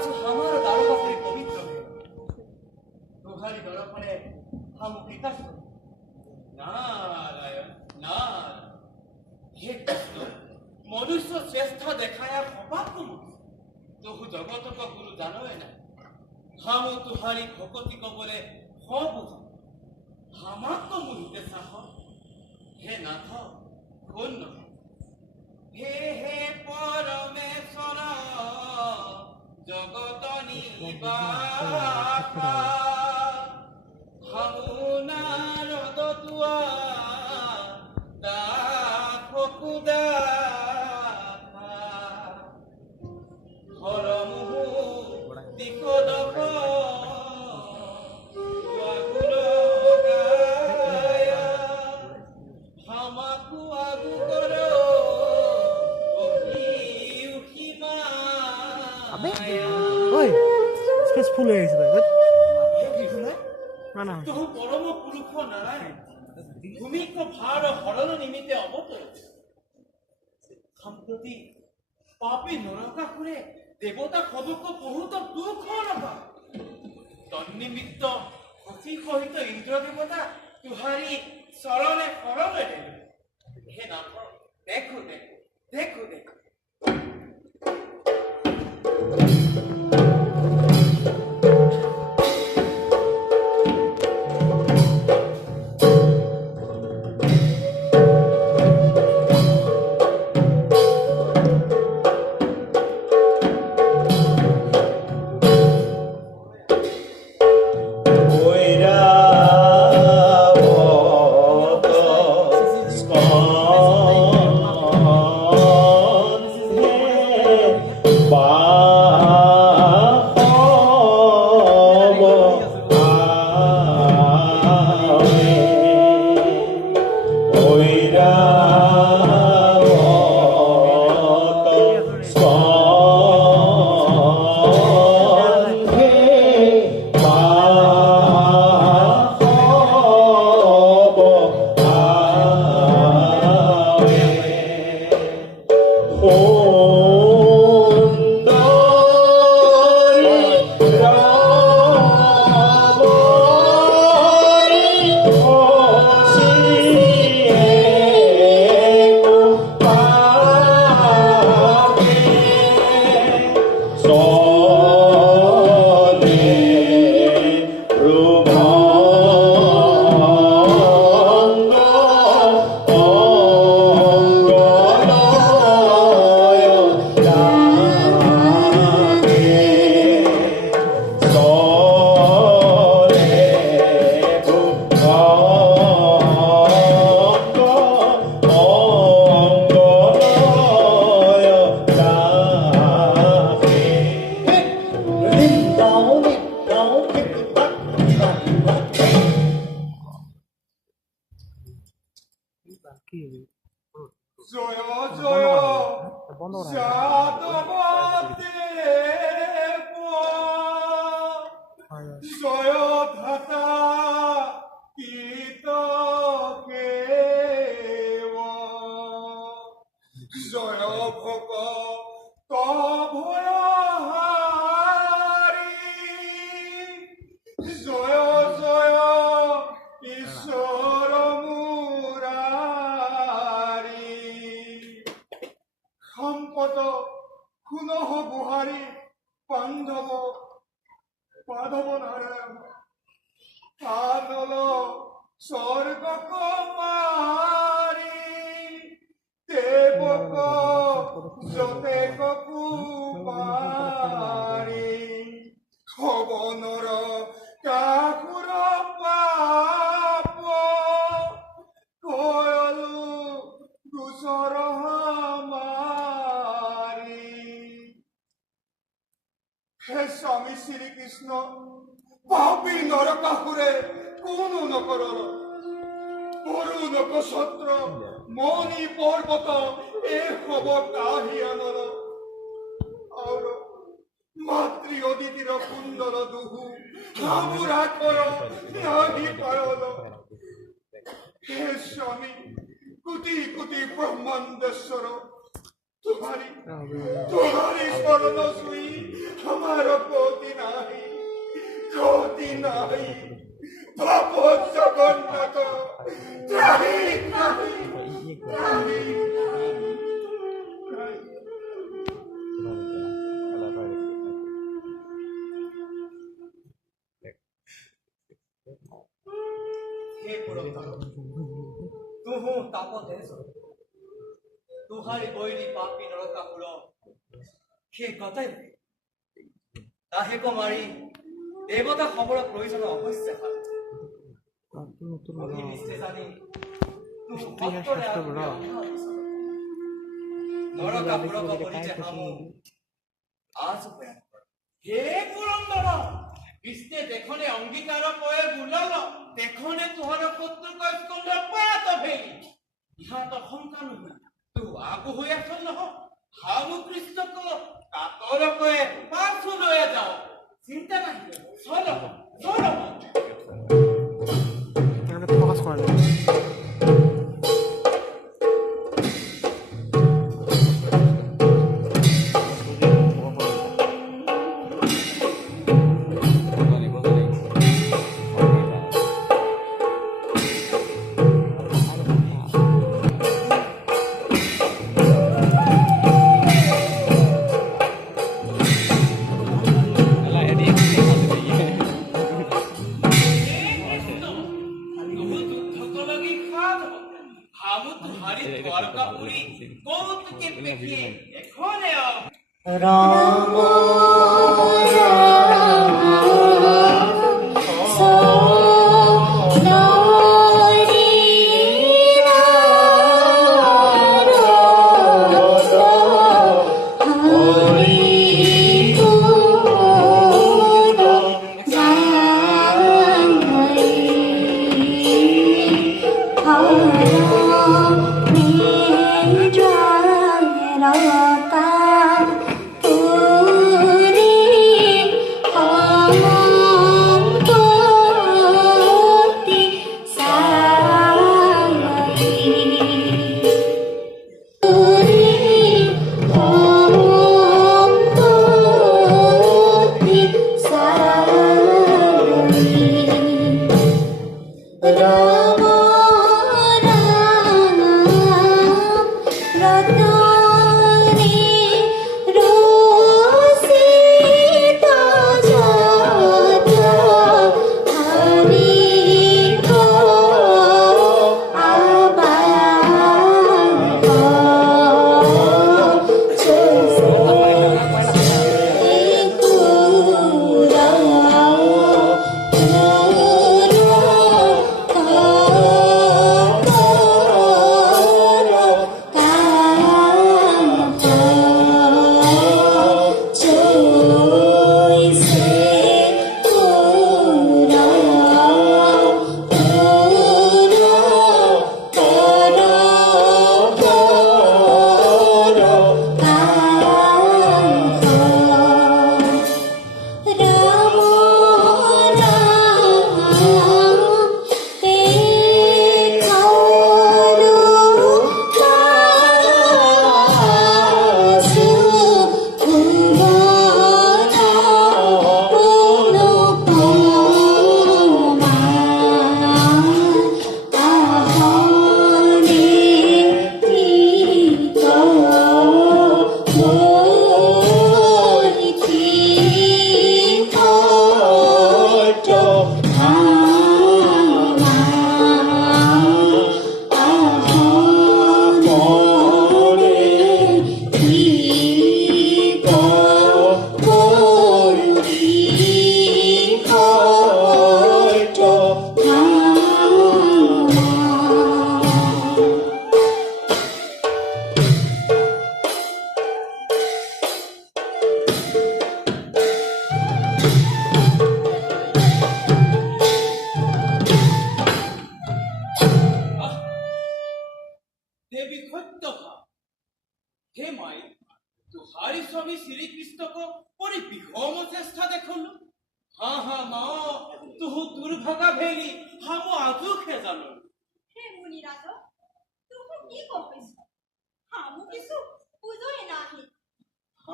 पाछो हमारो दारोगा परि पवित्र है तुम्हारी दर्पणे हम विकास नारायण नारायण हे कृष्ण मनुष्य श्रेष्ठ देखाया खपा तुम तहु जगत को गुरु जानो है ना हम तुम्हारी भक्ति को बोले हो बुझ हमार तो मुहिते साह हे नाथ कौन हे हे परमेश्वर जगत निवासा हमुनारद तुआ दाखुदा हरमुहु दिखदक हमाकु आगु करो ফুল হয়ে গেছে তো পরম পুরুষ নারায়ণ ভূমিক ভার হরণ নিমিত্তে অবতর সম্প্রতি পাপী নরকাসুরে দেবতা খবক বহুত দুঃখ লগা তন্নিমিত্ত শশী সহিত ইন্দ্র দেবতা তুহারি চরণে শরণে দেবে হে নাথ দেখো দেখো দেখো দেখো तुम्हारी स्मरण सुई हमारो कोती नाही बाबो जगन्नाथ त्राही हे पुरोहित तुहु तापदेश तुहारी बैरी पापी नरकापुर हे कतै ताहे को मारी देवता खबर प्रयोजन अवश्य नरकापुर परिचय आज हे पुरंदर বিষ্ণে দেখনে অঙ্গীকার কয়ে বুলাল দেখনে তোহার পুত্রক স্কন্ধে পাত ভেলি ইহাত সন্তান তু আগু হয়ে আছ নহ হামু কৃষ্ণক কাতর কয়ে পাছু লয়ে যাও চিন্তা নাই চলো চলো তাহলে ফোকাস করা যাবে राम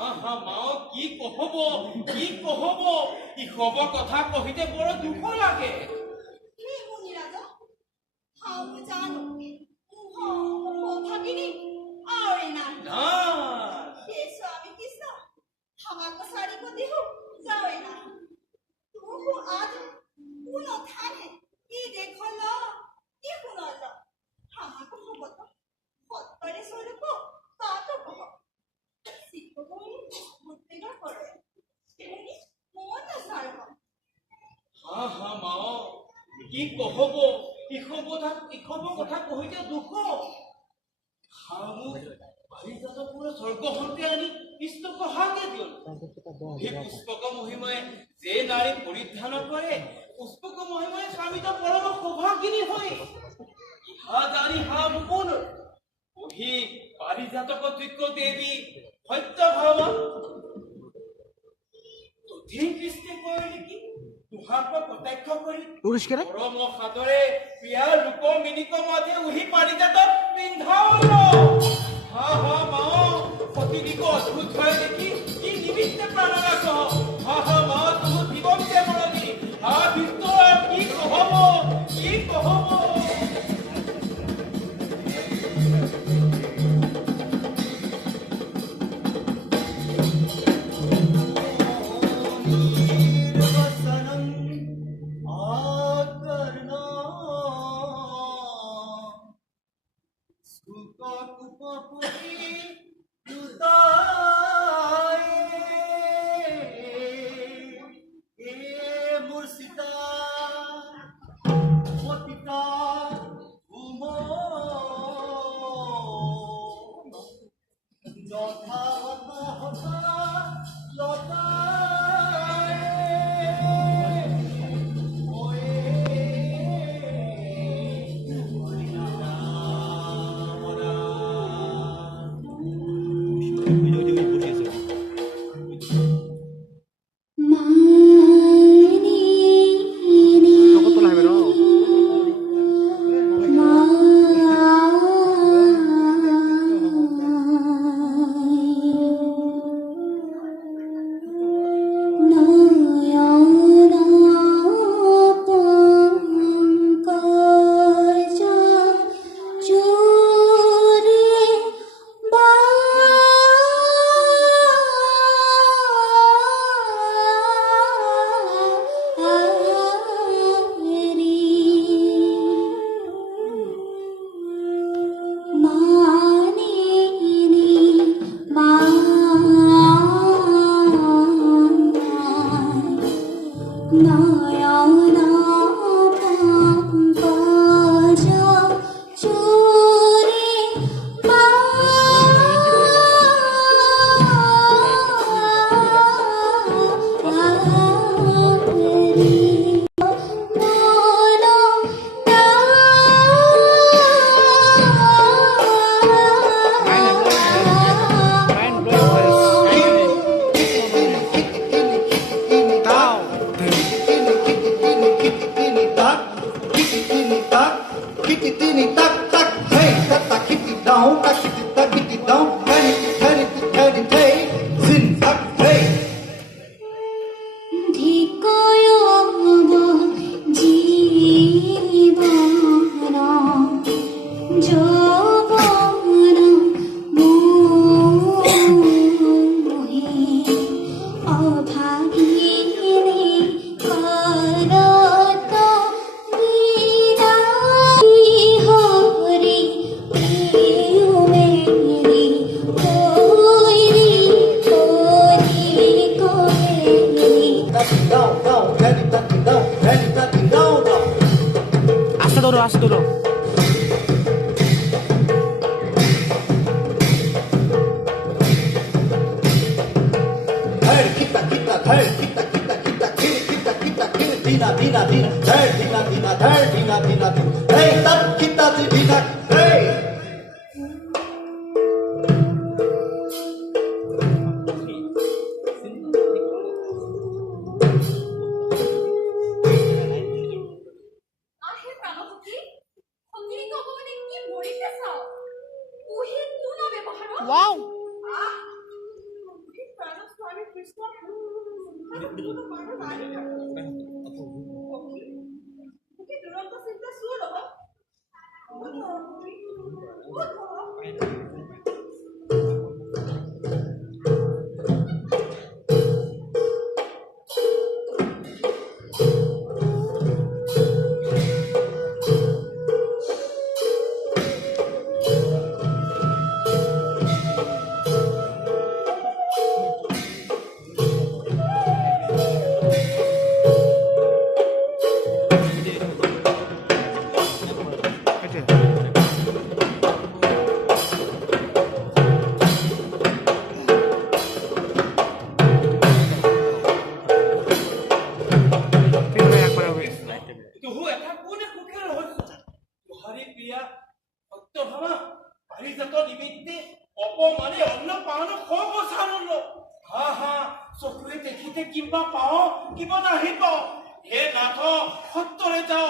আহা মাও কি কহব ই খব কথা কহিতে বড় দুঃখ লাগে হে মুনিরাজ হাউ জানো ভাগিনী আরে না না হে স্বামী কৃষ্ণ আমাকে সারি কো দেহ যাওয়ে না তু আজ কোন থানে কি দেখল কি শুনল আমাকে হবত সত্তরে স্বরূপ তা তো কহ শিক্ষকই মুক্তিগা করে সেনি মন সারব আহা মাও কি কহব ই খব কথা কহিতে দুঃখ হামু বালিজাতপুর স্বর্গ হন্তে আনি কৃষ্ণক হাতে দিল এই পুষ্পক মহিমায় যে নারী পরিধান করে পুষ্পক মহিমায় স্বামী তো পরম সৌভাগিনী হয় ইহা জানি হামু কোন ওহি পারিজাতক যোগ্য দেবী সত্যভামা তথি কৃষ্ণে কয় নেকি তুহাক কটাক্ষ কৰি পৰম সাদৰে প্ৰিয়া লোক মিনিক মাঝে উহি পাৰিজাত পিন্ধাওল হা হা মাও সতীদিক অদ্ভুত হয় দেখি কি নিমিত্তে প্ৰাণনাশ হা হা মাও তুম জীৱন যে মৰণি হা বিষ্ণু কি কহব Wow! তুহু এটা কোনে সুখে ৰহস্য তোহাৰী প্ৰিয়া সত্যভামা পাৰিজাত নিমিত্তে অপমানে অন্ন পাওন সবসানল হা হা চকুৰে দেখিতে কিবা পাও কিবা নাহি পাও হে নাথ সত্যৰে যাও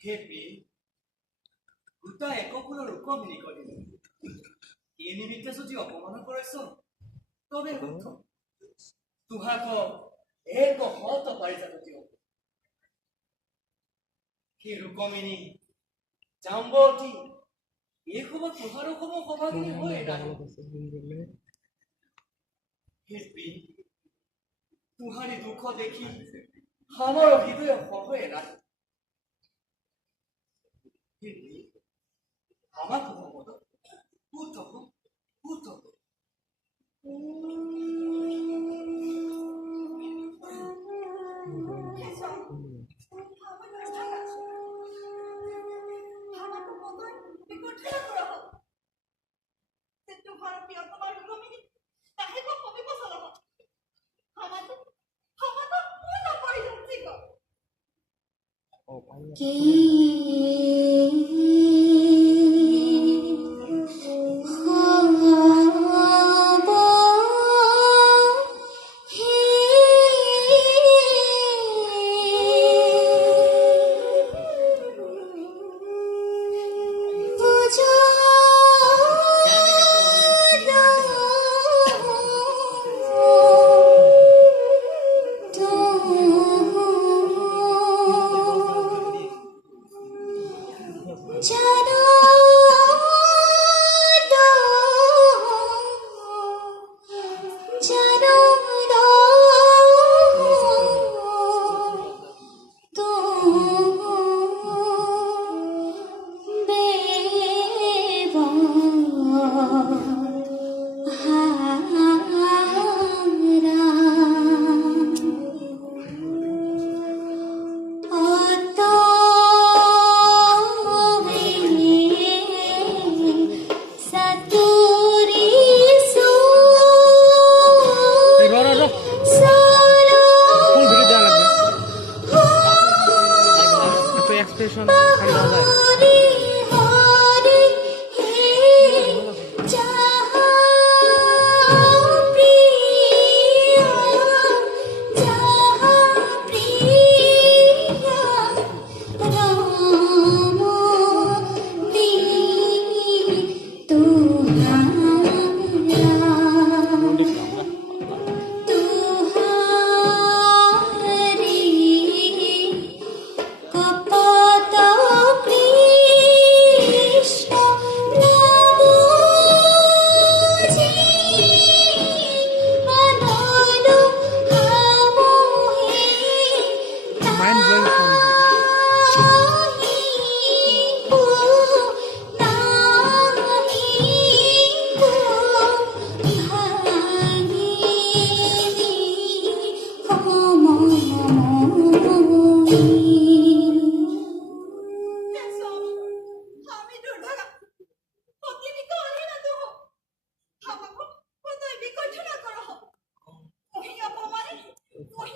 হে প্ৰিয় গোটা এককুলৰ ৰুকমিনী কৰিলে এই নিমিত্তে যদি অপমান কৰাইছ তবে শুদ্ধ তুহাক এক হত পাৰিজাত দিয় সেই ৰুকমিনী জাম্বতী এই সময় তুহাৰো সময় সভাগিনী হৈ নাহে হে প্ৰিয় তুহাৰী দুখ দেখি আমাৰ হৃদয় সহয়ে নাহে আমাকে মত পুতক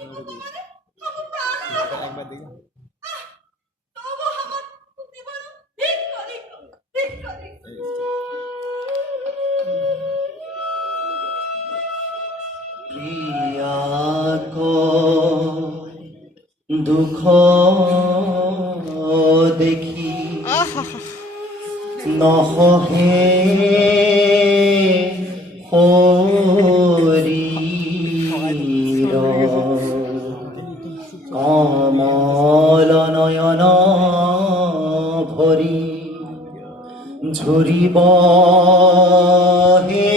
তবু আমাৰ জীবন ভিক্ষা ভিক্ষা ভিক্ষা ভিক্ষা প্ৰিয়াকো দুঃখ দেখি নহহে শৰীৰ কমল নয়ন ভৰি ঝৰিব হে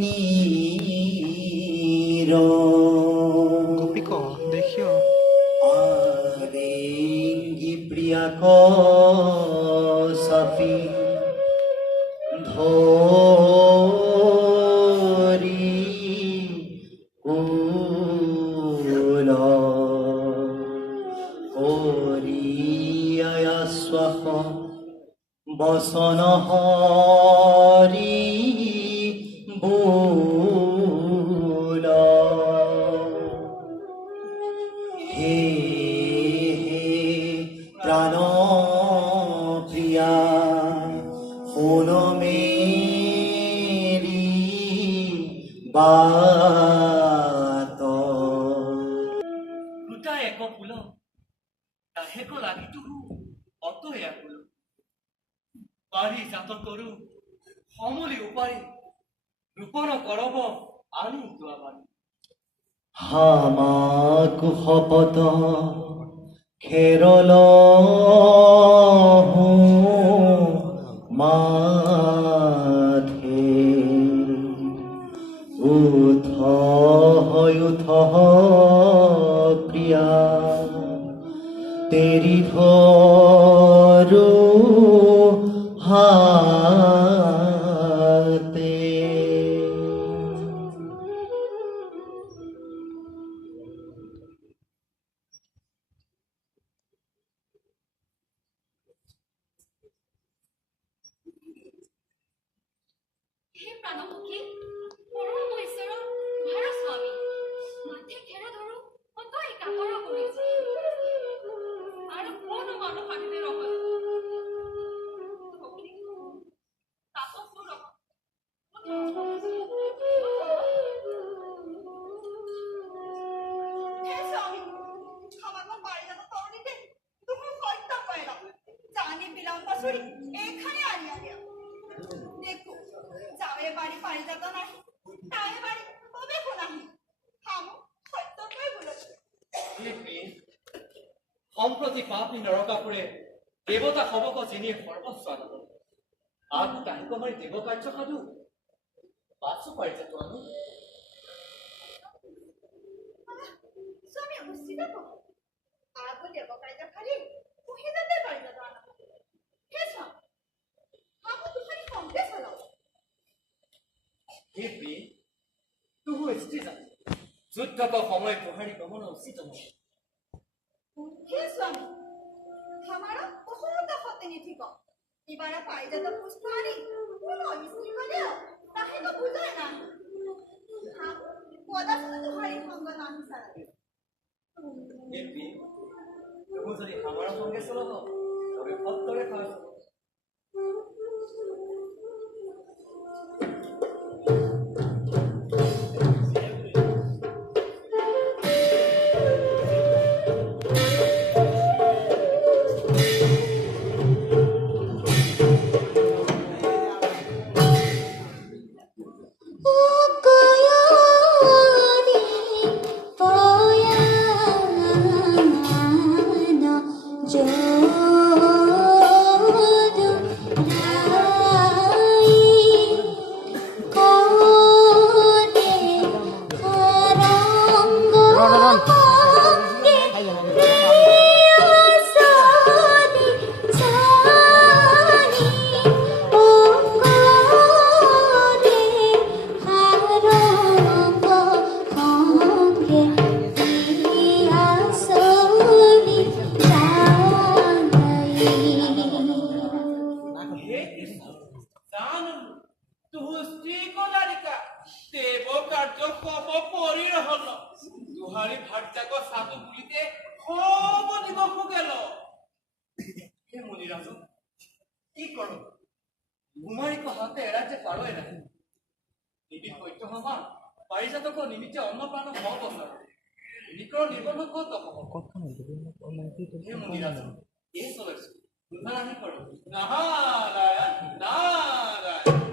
নীৰ আৰেঙ্গি প্ৰিয়াক চাপি ধৰি কুল কৰিয়া শ্বাস বচন হৰি বোল হে হে প্ৰাণ প্ৰিয়া শুন মেৰি বাত দুটা এক ফুল তাহেক লাগিতো অত এয়া ফুল পাৰি জাত কৰো সমলি উপাৰি ৰূপণ কৰব আনি দুৱাবাৰী হামাক শপত খেৰল মাথে উঠ উঠ প্ৰিয়া তেৰি ধৰো হাতে হে প্রাণমুখী পরম ঐশ্বর ভার স্বামী মাথে ঘেরা ধরো অত একাকর করেছে আর কোন মানুষ হাঁটতে রকম তাপস্য রকম হে স্বামী আমার পারিজাত তরুণীতে তুমি হত্যা কইরা জানি বিলম্ব ছুরি এখানে আনিয়া দিয়া দেখো যাবে বাড়ি পারিজাত নাই তাই বাড়ি তবে কোনাহি হাম সত্য কই বলেছে সম্প্ৰতি পাপী নৰকাপুৰে দেৱতা সবক যিনি সৰ্বস্ব আনন্দ আগু তাহিক মাৰি দেৱ কাৰ্য সাধু পাছো পাৰিছে তো আনো স্বামী অবস্থিত কো আগো দেব কাইজা খালি তুহি যাতে পারিজাত আনা হে স্বামী হাম তুহারি কমতে চলাও হে প্ৰিয় তুহু স্থিতি জানে যুদ্ধক সময় পহাৰি গমন উচিত নহয় হে স্বামী हमारा बहुत होते नहीं ठीक इबारा पारिजात पुष्प आनी কোনো অনিষ্টি হলেও তাহে তো বুঝায় না হাম কদাচিত তোমারি সঙ্গ নাহি সারা হে প্ৰিয় তুহু যদি আমাৰ সঙ্গে চলব তবে সত্তৰে খৰচ হ'ব তুহারি ভাটজাক সাধু বুলিতে সব দিবস গেল হে মনিরাজ কি করো কুমারীক হাতে এড়াতে পারোই না নিবিড় সত্য হবা পাৰিজাতক নিমিত্তে অন্নপ্ৰাণ হব বছৰ নিকৰ নিবন্ধ কত হব হে মনিৰাজ এই চলাইছো তুহাৰ আহি পাৰো নাৰায়ণ নাৰায়ণ